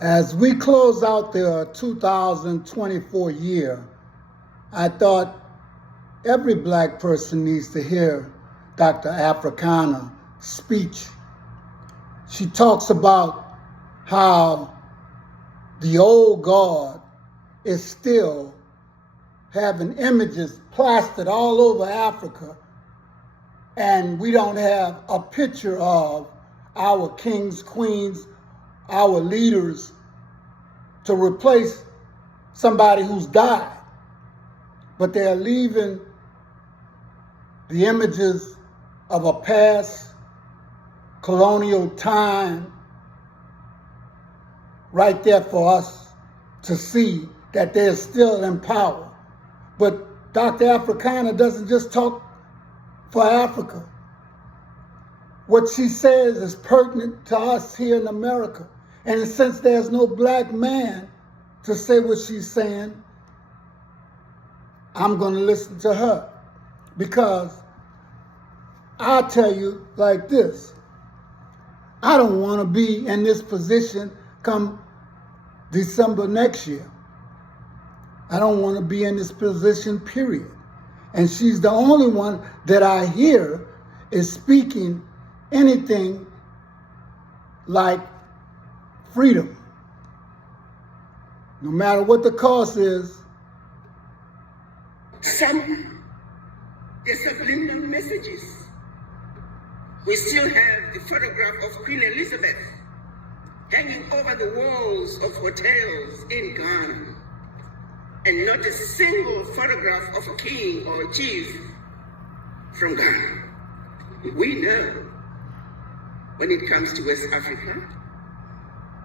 As we close out the 2024 year, I thought every black person needs to hear Dr. Africana's speech. She talks about how the old guard is still having images plastered all over Africa, and we don't have a picture of our kings, queens, our leaders to replace somebody who's died. But they're leaving the images of a past colonial time right there for us to see that they're still in power. But Dr. Africana doesn't just talk for Africa. What she says is pertinent to us here in America. And since there's no black man to say what she's saying, I'm going to listen to her. Because I'll tell you like this, I don't want to be in this position come December next year. I don't want to be in this position, period. And she's the only one that I hear is speaking anything like freedom. No matter what the cost is. Some subliminal messages. We still have the photograph of Queen Elizabeth hanging over the walls of hotels in Ghana, and not a single photograph of a king or a chief from Ghana. We know when it comes to West Africa,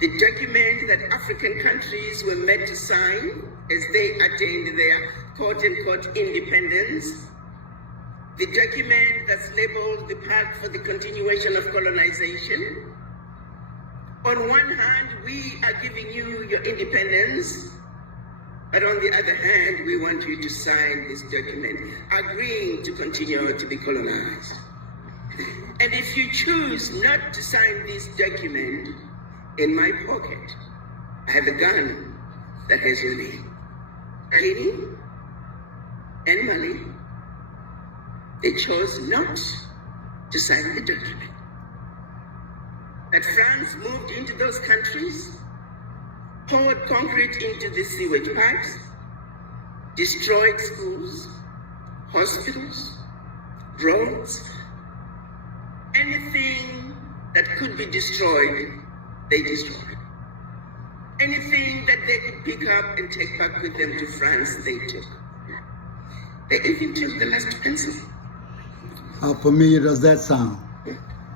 the document that African countries were meant to sign as they attained their quote-unquote independence, the document that's labeled the path for the continuation of colonization. On one hand, we are giving you your independence, but on the other hand, we want you to sign this document, agreeing to continue to be colonized. And if you choose not to sign this document, in my pocket, I have a gun that has your name. Guinea and Mali, they chose not to sign the document. That France moved into those countries, poured concrete into the sewage pipes, destroyed schools, hospitals, roads, anything that could be destroyed, they destroyed. Anything that they could pick up and take back with them to France, they took. They even took the last pencil. How familiar does that sound?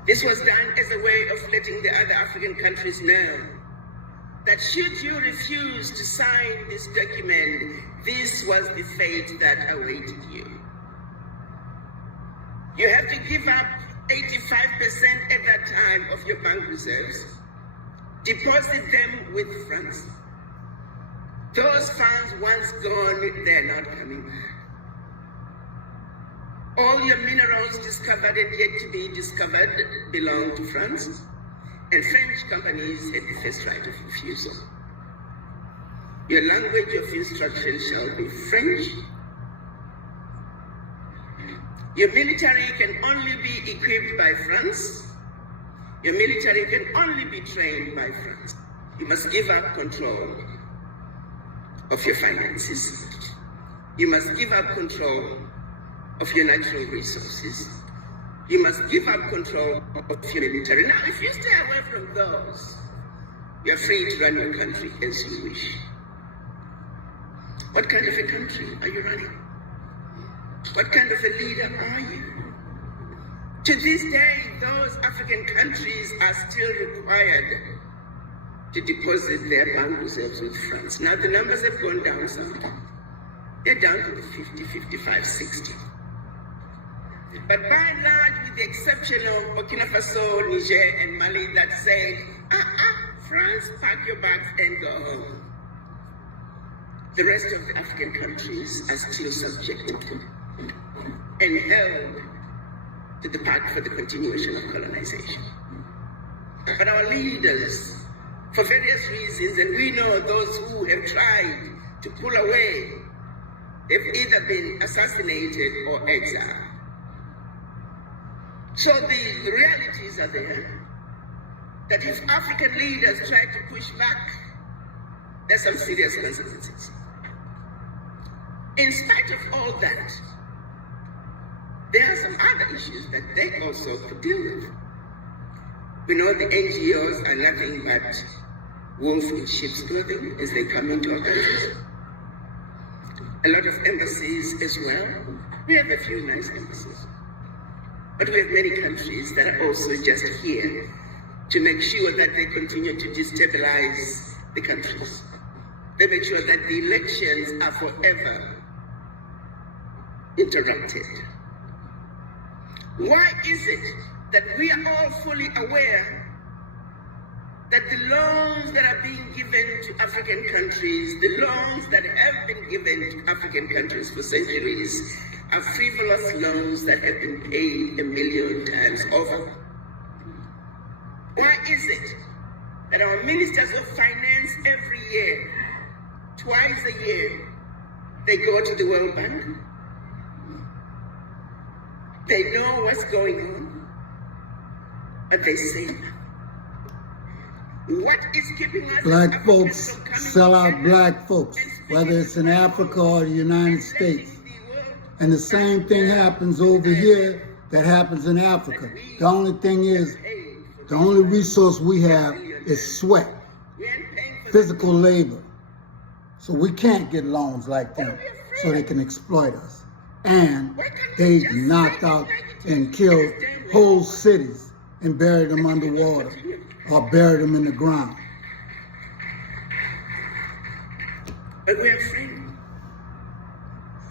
This was done as a way of letting the other African countries know that should you refuse to sign this document, this was the fate that awaited you. You have to give up 85% at that time of your bank reserves, deposit them with France. Those funds, once gone, they're not coming back. All your minerals discovered and yet to be discovered belong to France, and French companies had the first right of refusal. Your language of instruction shall be French. Your military can only be equipped by France. Your military can only be trained by France. You must give up control of your finances. You must give up control of your natural resources. You must give up control of your military. Now, if you stay away from those, you're free to run your country as you wish. What kind of a country are you running? What kind of a leader are you? To this day, those African countries are still required to deposit their bank reserves with France. Now, the numbers have gone down somewhat. They're down to the 50, 55, 60. But by and large, with the exception of Burkina Faso, Niger, and Mali that say, France, pack your bags and go home. The rest of the African countries are still subjected and held to the pact for the continuation of colonization. But our leaders, for various reasons, and we know those who have tried to pull away have either been assassinated or exiled. So the realities are there, that if African leaders try to push back, there's some serious consequences. In spite of all that, there are some other issues that they also could deal with. We know the NGOs are nothing but wolf in sheep's clothing as they come into our countries. A lot of embassies as well. We have a few nice embassies. But we have many countries that are also just here to make sure that they continue to destabilize the countries. They make sure that the elections are forever interrupted. Why is it that we are all fully aware that the loans that are being given to African countries, the loans that have been given to African countries for centuries, are frivolous loans that have been paid 1,000,000 times over? Why is it that our ministers of finance every year, twice a year, they go to the World Bank? They know what's going on, but they say nothing. What is keeping us Black folks sell out black folks, whether it's in Africa or the United States. And the same thing happens over here that happens in Africa. The only thing is, the only resource we have is sweat, physical labor. So we can't get loans like them so they can exploit us. And they knocked out and killed whole cities and buried them underwater or buried them in the ground. But we're afraid.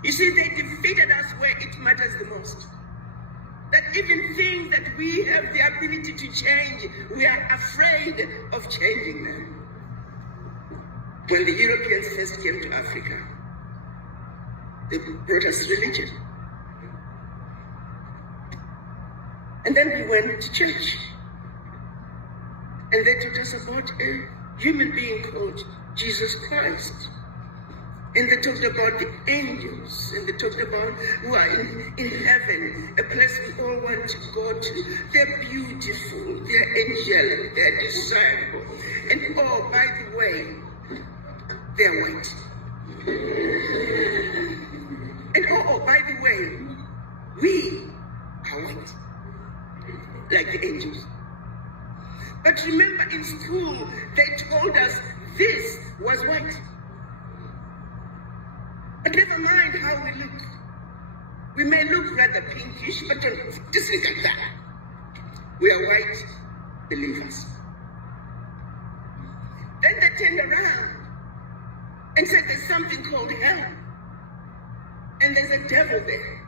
You see, they defeated us where it matters the most. That even things that we have the ability to change, we are afraid of changing them. When the Europeans first came to Africa, they brought us religion. And then we went to church. And they told us about a human being called Jesus Christ. And they talked about the angels, and they talked about who are in heaven, a place we all want to go to. They're beautiful, they're angelic, they're desirable. And oh, by the way, they're white. And oh, by the way, we are white, like the angels. But remember, in school, they told us this was white. But never mind how we look. We may look rather pinkish, but don't disregard that. We are white believers. Then they turned around and said there's something called hell. And there's a devil there.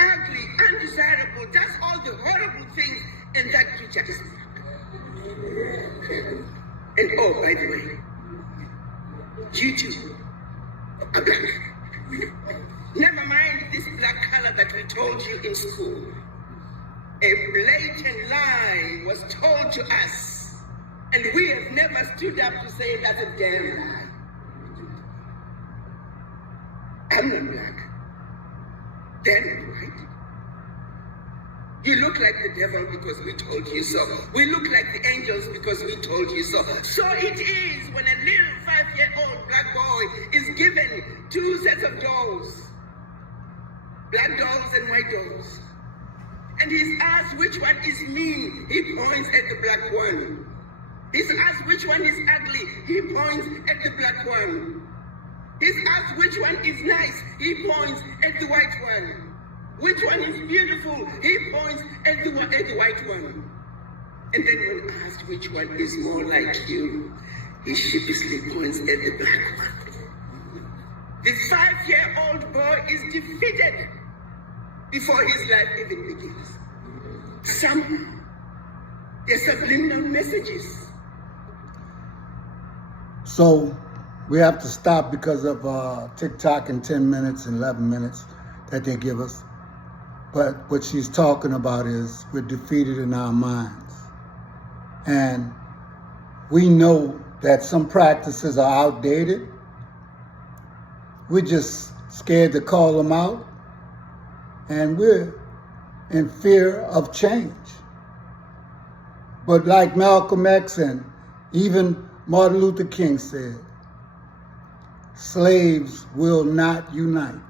Ugly, undesirable, does all the horrible things, and that creature is black. And oh, by the way, you too are black. Never mind this black color that we told you in school. A blatant lie was told to us, and we have never stood up to say that's a damn lie. I'm not black. They're not white. You look like the devil because we told you so. We look like the angels because we told you so. So it is when a little 5-year-old black boy is given 2 sets of dolls, black dolls and white dolls, and he's asked which one is mean, he points at the black one. He's asked which one is ugly, he points at the black one. He's asked which one is nice, he points at the white one. Which one is beautiful, he points at the white one. And then when asked which one is more like you, he sheepishly points at the black one. The 5-year-old boy is defeated before his life even begins. Somehow, there's subliminal messages. So we have to stop because of TikTok in 10 minutes and 11 minutes that they give us. But what she's talking about is we're defeated in our minds. And We know that some practices are outdated. We're just scared to call them out. And we're in fear of change. But like Malcolm X and even Martin Luther King said, slaves will not unite.